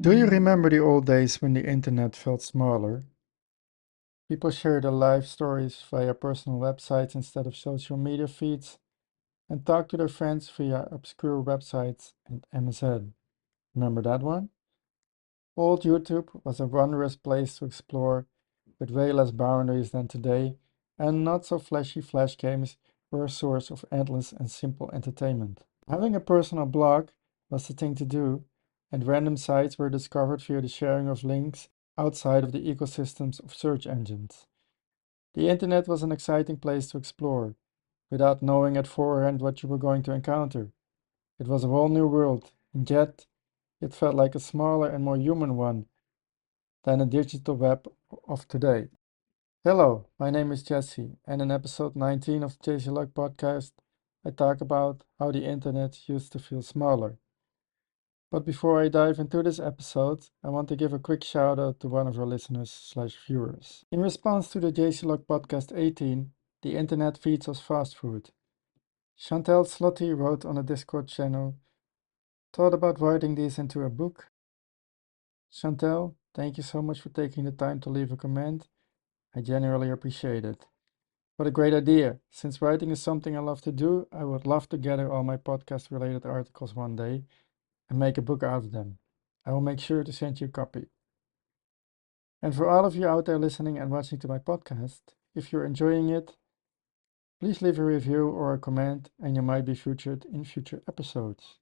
Do you remember the old days when the internet felt smaller? People shared their life stories via personal websites instead of social media feeds and talked to their friends via obscure websites and MSN. Remember that one? Old YouTube was a wondrous place to explore with way less boundaries than today, and not so flashy flash games were a source of endless and simple entertainment. Having a personal blog was the thing to do, and random sites were discovered via the sharing of links outside of the ecosystems of search engines. The internet was an exciting place to explore, without knowing at forehand what you were going to encounter. It was a whole new world, and yet it felt like a smaller and more human one than the digital web of today. Hello, my name is Jesse, and in episode 19 of the JC Luck podcast, I talk about how the internet used to feel smaller. But before I dive into this episode, I want to give a quick shout out to one of our listeners/viewers. In response to the JC Luck podcast 18, the internet feeds us fast food. Chantel Slotty wrote on a Discord channel, thought about writing these into a book. Chantel, thank you so much for taking the time to leave a comment. I genuinely appreciate it. What a great idea. Since writing is something I love to do, I would love to gather all my podcast related articles one day and make a book out of them. I will make sure to send you a copy. And for all of you out there listening and watching to my podcast, if you're enjoying it, please leave a review or a comment and you might be featured in future episodes.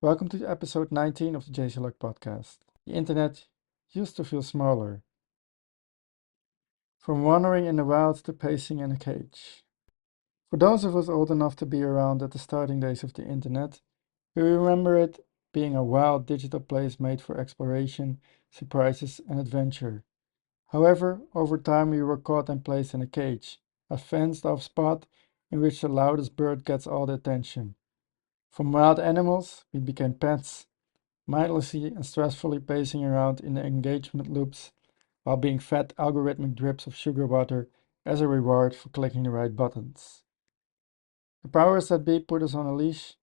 Welcome to episode 19 of the JC Luck podcast. The internet used to feel smaller. From wandering in the wild to pacing in a cage. For those of us old enough to be around at the starting days of the internet, we remember it being a wild digital place made for exploration, surprises, and adventure. However, over time we were caught and placed in a cage, a fenced-off spot in which the loudest bird gets all the attention. From wild animals, we became pets, mindlessly and stressfully pacing around in the engagement loops while being fed algorithmic drips of sugar water as a reward for clicking the right buttons. The powers that be put us on a leash,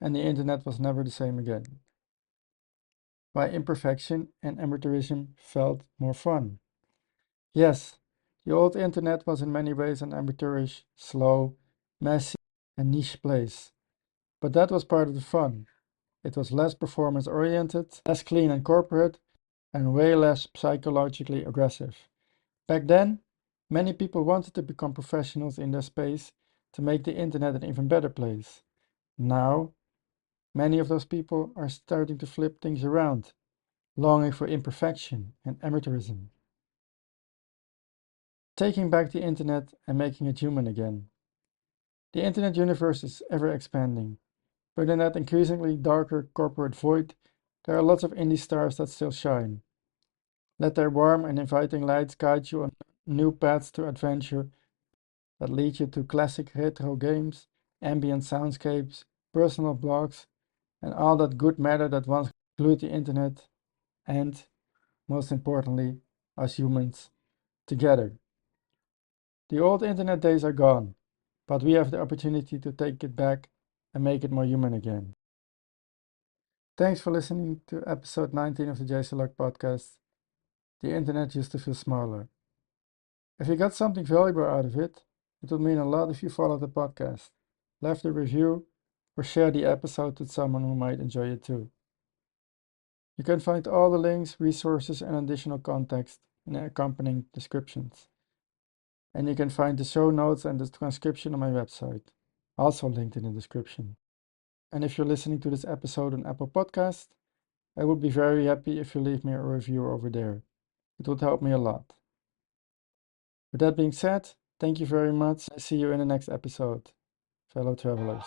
and the internet was never the same again. Why imperfection and amateurism felt more fun. Yes, the old internet was in many ways an amateurish, slow, messy, and niche place. But that was part of the fun. It was less performance oriented, less clean and corporate, and way less psychologically aggressive. Back then, many people wanted to become professionals in their space to make the internet an even better place. Now, many of those people are starting to flip things around, longing for imperfection and amateurism. Taking back the internet and making it human again. The internet universe is ever expanding, but in that increasingly darker corporate void, there are lots of indie stars that still shine. Let their warm and inviting lights guide you on new paths to adventure that lead you to classic retro games, ambient soundscapes, personal blogs, and all that good matter that once glued the internet and, most importantly, us humans together. The old internet days are gone, but we have the opportunity to take it back and make it more human again. Thanks for listening to episode 19 of the Jason Luck podcast. The internet used to feel smaller. If you got something valuable out of it, it would mean a lot if you followed the podcast, left a review, or share the episode with someone who might enjoy it too. You can find all the links, resources, and additional context in the accompanying descriptions. And you can find the show notes and the transcription on my website, also linked in the description. And if you're listening to this episode on Apple Podcast, I would be very happy if you leave me a review over there. It would help me a lot. With that being said, thank you very much. I see you in the next episode, fellow travelers.